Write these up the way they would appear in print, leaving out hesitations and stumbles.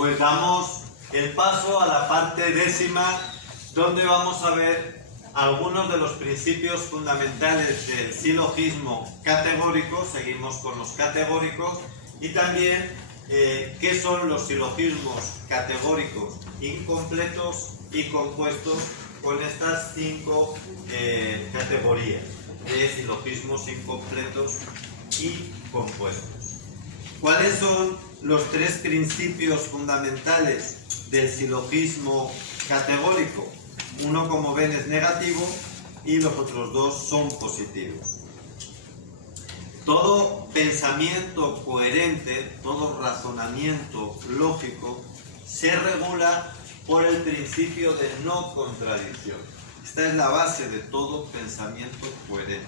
pues damos el paso a la parte décima, donde vamos a ver algunos de los principios fundamentales del silogismo categórico. Seguimos con los categóricos y también qué son los silogismos categóricos incompletos y compuestos, con estas 5 categorías de silogismos incompletos y compuestos. ¿Cuáles son los 3 principios fundamentales del silogismo categórico? Uno, como ven, es negativo y los otros 2 son positivos. Todo pensamiento coherente, todo razonamiento lógico se regula por el principio de no contradicción. Esta es la base de todo pensamiento coherente.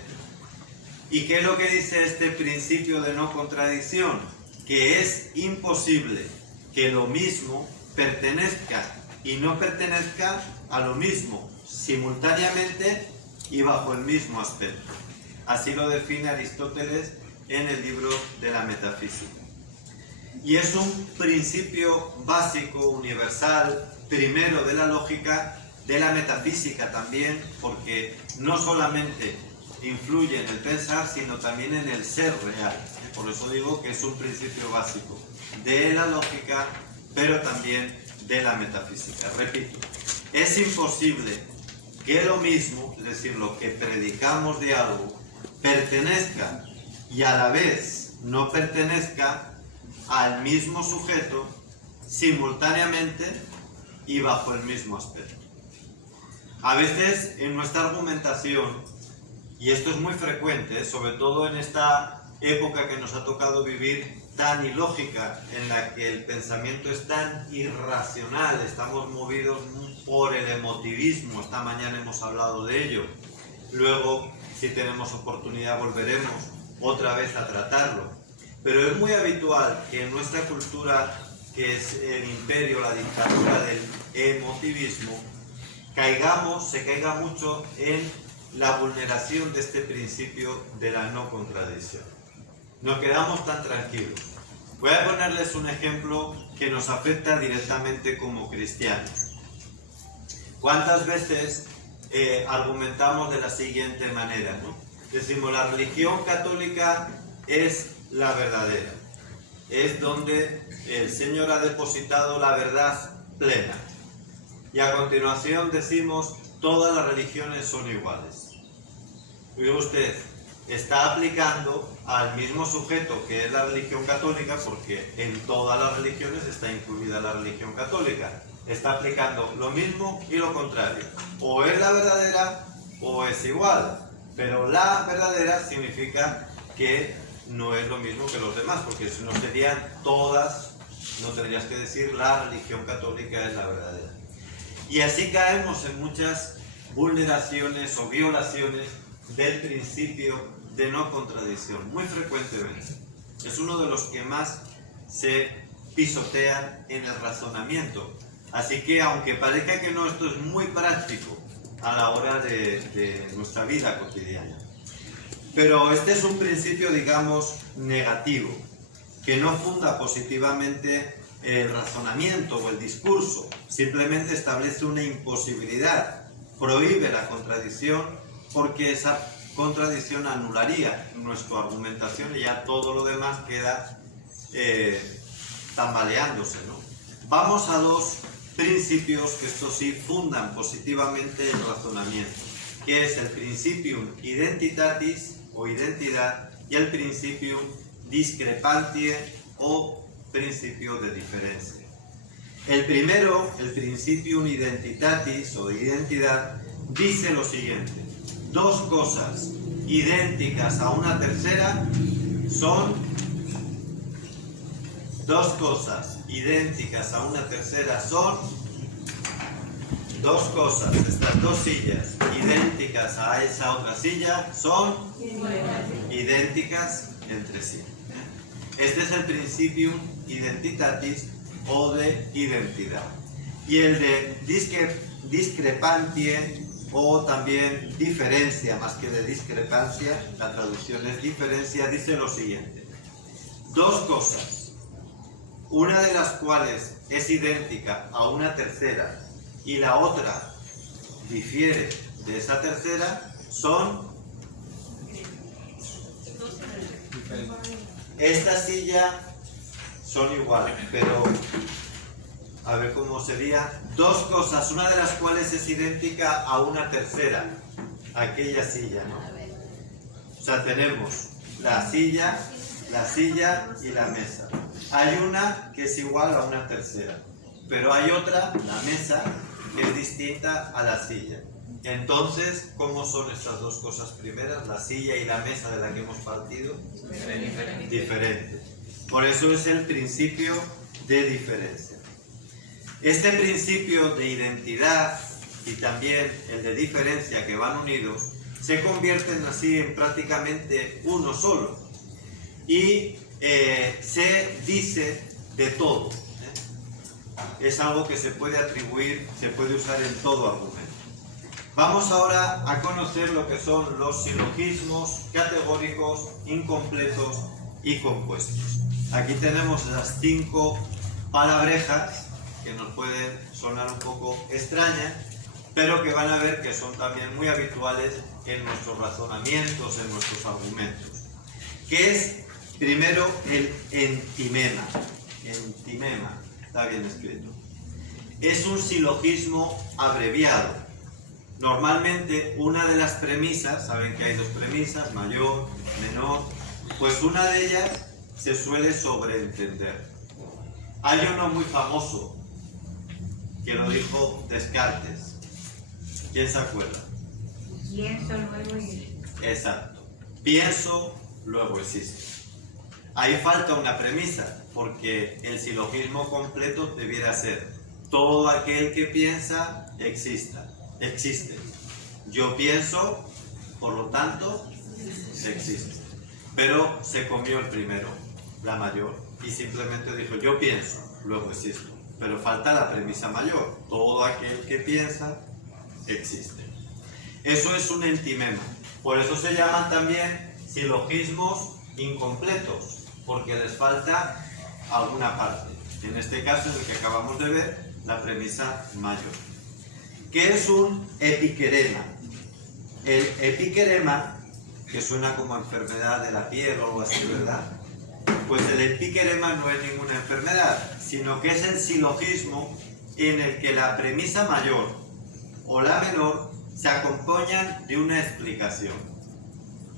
¿Y qué es lo que dice este principio de no contradicción? Que es imposible que lo mismo pertenezca y no pertenezca a lo mismo simultáneamente y bajo el mismo aspecto. Así lo define Aristóteles en el libro de la Metafísica. Y es un principio básico, universal, primero de la lógica, de la metafísica también, porque no solamente influye en el pensar, sino también en el ser real. Por eso digo que es un principio básico de la lógica, pero también de la metafísica. Repito, es imposible que lo mismo, es decir, lo que predicamos de algo, pertenezca y a la vez no pertenezca al mismo sujeto simultáneamente y bajo el mismo aspecto. A veces en nuestra argumentación, y esto es muy frecuente, sobre todo en esta época que nos ha tocado vivir tan ilógica, en la que el pensamiento es tan irracional, estamos movidos por el emotivismo. Esta mañana hemos hablado de ello. Luego, si tenemos oportunidad, volveremos otra vez a tratarlo. Pero es muy habitual que en nuestra cultura, que es el imperio, la dictadura del emotivismo, se caiga mucho en la vulneración de este principio de la no contradicción. Nos quedamos tan tranquilos. Voy a ponerles un ejemplo que nos afecta directamente como cristianos. ¿Cuántas veces argumentamos de la siguiente manera, ¿no? Decimos, la religión católica es la verdadera. Es donde el Señor ha depositado la verdad plena. Y a continuación decimos, todas las religiones son iguales. Oye usted, está aplicando al mismo sujeto que es la religión católica, porque en todas las religiones está incluida la religión católica. Está aplicando lo mismo y lo contrario. O es la verdadera o es igual. Pero la verdadera significa que no es lo mismo que los demás, porque si no serían todas, no tendrías que decir la religión católica es la verdadera. Y así caemos en muchas vulneraciones o violaciones del principio de no contradicción, muy frecuentemente. Es uno de los que más se pisotean en el razonamiento. Así que, aunque parezca que no, esto es muy práctico a la hora de nuestra vida cotidiana. Pero este es un principio, digamos, negativo, que no funda positivamente el razonamiento o el discurso, simplemente establece una imposibilidad, prohíbe la contradicción, porque esa contradicción anularía nuestra argumentación y ya todo lo demás queda tambaleándose, ¿no? Vamos a 2 principios que estos sí fundan positivamente el razonamiento, que es el principium identitatis o identidad y el principium discrepantiae o principio de diferencia. El primero, el principium identitatis o identidad, dice lo siguiente: 2 cosas idénticas a una tercera son 2 cosas idénticas a una tercera son 2 cosas, estas 2 sillas idénticas a esa otra silla son idénticas entre sí. Este es el principium identitatis o de identidad. Y el de discrepantiae o también diferencia, más que de discrepancia, la traducción es diferencia, dice lo siguiente: 2 cosas. una de las cuales es idéntica a una tercera y la otra difiere de esa tercera, son... Esta silla son iguales, pero a ver cómo sería. Dos cosas, una de las cuales es idéntica a una tercera, aquella silla, ¿no? O sea, tenemos la silla y la mesa. Hay una que es igual a una tercera, pero hay otra, la mesa, que es distinta a la silla. Entonces, ¿cómo son estas dos cosas primeras? La silla y la mesa de la que hemos partido. Diferente. Por eso es el principio de diferencia. Este principio de identidad y también el de diferencia que van unidos se convierten así en prácticamente uno solo. Y se dice de todo. Es algo que se puede atribuir, se puede usar en todo argumento. Vamos ahora a conocer lo que son los silogismos categóricos, incompletos y compuestos. Aquí tenemos las 5 palabrejas que nos pueden sonar un poco extrañas, pero que van a ver que son también muy habituales en nuestros razonamientos, en nuestros argumentos. Que es, primero, el entimema. Entimema, está bien escrito. Es un silogismo abreviado. Normalmente una de las premisas, saben que hay dos premisas, mayor, menor, pues una de ellas se suele sobreentender. Hay uno muy famoso que lo dijo Descartes. ¿Quién se acuerda? Pienso, luego existo. Exacto. Pienso, luego existo. Ahí falta una premisa, porque el silogismo completo debiera ser todo aquel que piensa existe. Yo pienso, por lo tanto, existe. Pero se comió el primero, la mayor, y simplemente dijo yo pienso, luego existo. Pero falta la premisa mayor, todo aquel que piensa existe. Eso es un entimema. Por eso se llaman también silogismos incompletos, porque les falta alguna parte. En este caso, en el que acabamos de ver, la premisa mayor. ¿Qué es un epiquerema? El epiquerema, que suena como enfermedad de la piel o algo así, ¿verdad? Pues el epiquerema no es ninguna enfermedad, sino que es el silogismo en el que la premisa mayor o la menor se acompañan de una explicación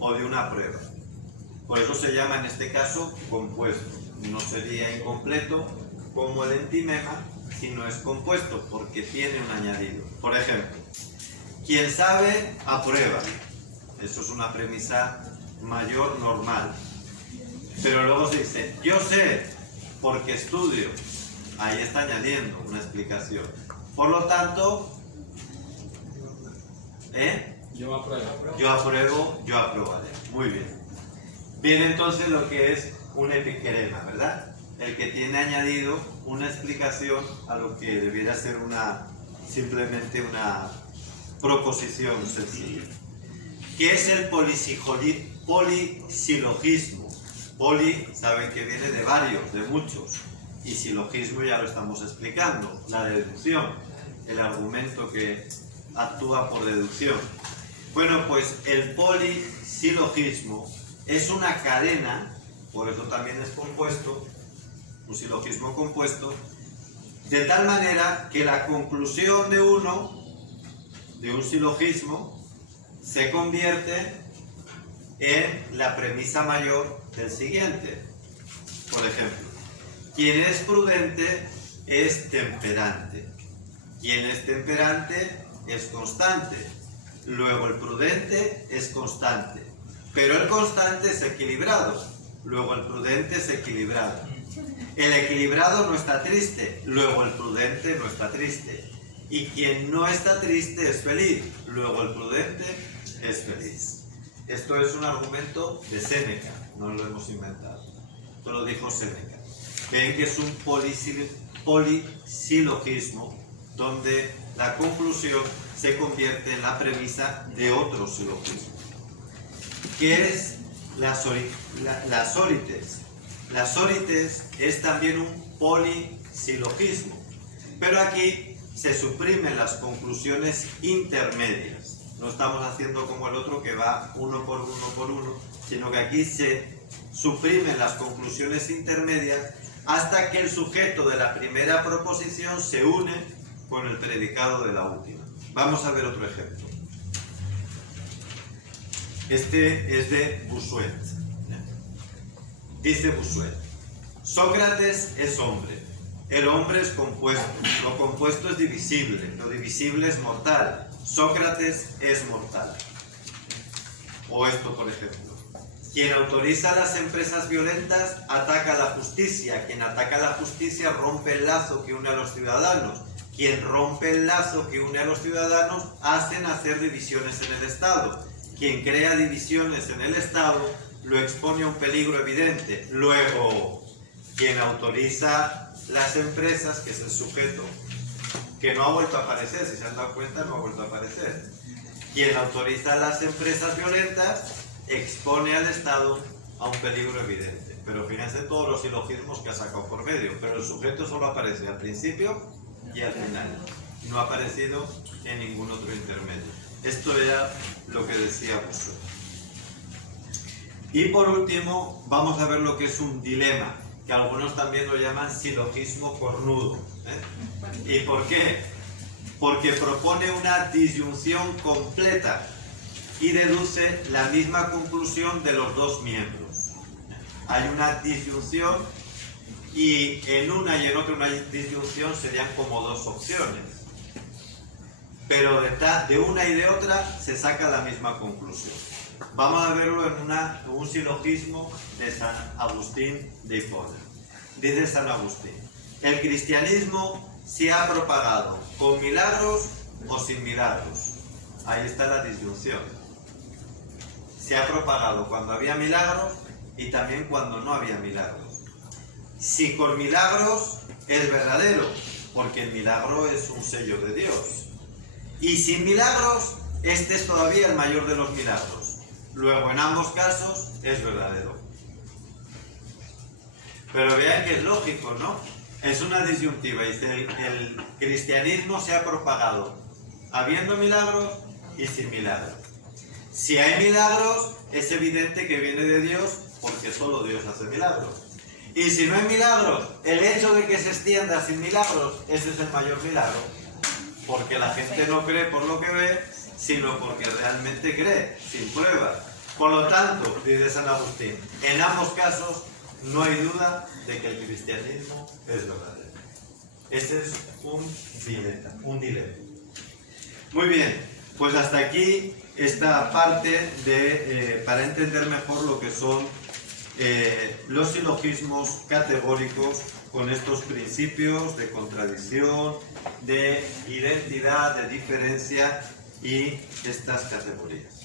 o de una prueba. Por eso se llama en este caso compuesto. No sería incompleto como el entimema si no es compuesto, porque tiene un añadido. Por ejemplo, quien sabe, aprueba. Eso es una premisa mayor normal. Pero luego se dice, yo sé, porque estudio. Ahí está añadiendo una explicación. Por lo tanto, Yo apruebo. yo apruebo, yo aprobaré. Muy bien. Viene entonces lo que es un epiquerema, ¿verdad? El que tiene añadido una explicación a lo que debiera ser simplemente una proposición sencilla. ¿Qué es el polisilogismo? Poli, saben que viene de varios, de muchos. Y silogismo ya lo estamos explicando, la deducción, el argumento que actúa por deducción. Bueno, pues el polisilogismo es una cadena, por eso también es compuesto, un silogismo compuesto, de tal manera que la conclusión de un silogismo, se convierte en la premisa mayor del siguiente. Por ejemplo, quien es prudente es temperante. Quien es temperante es constante. Luego el prudente es constante. Pero el constante es equilibrado. Luego el prudente es equilibrado. El equilibrado no está triste, luego el prudente no está triste. Y quien no está triste es feliz, luego el prudente es feliz. Esto es un argumento de Séneca, no lo hemos inventado. Esto lo dijo Séneca. Ven que es un polisilogismo donde la conclusión se convierte en la premisa de otro silogismo. ¿Qué es las órites? La sórites es también un polisilogismo, pero aquí se suprimen las conclusiones intermedias. No estamos haciendo como el otro que va uno por uno, sino que aquí se suprimen las conclusiones intermedias hasta que el sujeto de la primera proposición se une con el predicado de la última. Vamos a ver otro ejemplo. Este es de Bossuet. Dice Bossuet: Sócrates es hombre, el hombre es compuesto, lo compuesto es divisible, lo divisible es mortal, Sócrates es mortal. O esto, por ejemplo: quien autoriza las empresas violentas ataca a la justicia, quien ataca a la justicia rompe el lazo que une a los ciudadanos, quien rompe el lazo que une a los ciudadanos hace nacer divisiones en el Estado, quien crea divisiones en el Estado lo expone a un peligro evidente. Luego, quien autoriza las empresas, que es el sujeto, que no ha vuelto a aparecer, si se han dado cuenta, no ha vuelto a aparecer. Quien autoriza las empresas violentas expone al Estado a un peligro evidente. Pero fíjense todos los silogismos que ha sacado por medio, pero el sujeto solo aparece al principio y al final. No ha aparecido en ningún otro intermedio. Esto era lo que decía Bossuet. Y por último, vamos a ver lo que es un dilema, que algunos también lo llaman silogismo cornudo. ¿Y por qué? Porque propone una disyunción completa y deduce la misma conclusión de los dos miembros. Hay una disyunción y en una y en otra una disyunción serían como dos opciones. Pero de una y de otra se saca la misma conclusión. Vamos a verlo en un silogismo de San Agustín de Hipona. Dice San Agustín: el cristianismo se ha propagado con milagros o sin milagros. Ahí está la disyunción. Se ha propagado cuando había milagros y también cuando no había milagros. Si con milagros es verdadero, porque el milagro es un sello de Dios. Y sin milagros, este es todavía el mayor de los milagros. Luego, en ambos casos, es verdadero. Pero vean que es lógico, ¿no? Es una disyuntiva. Dice, el cristianismo se ha propagado habiendo milagros y sin milagros. Si hay milagros, es evidente que viene de Dios, porque solo Dios hace milagros. Y si no hay milagros, el hecho de que se extienda sin milagros, ese es el mayor milagro. Porque la gente no cree por lo que ve, sino porque realmente cree, sin pruebas. Por lo tanto, dice San Agustín, en ambos casos no hay duda de que el cristianismo es verdadero. Ese es un dilema. Muy bien, pues hasta aquí esta parte para entender mejor lo que son los silogismos categóricos con estos principios de contradicción, de identidad, de diferencia y estas categorías.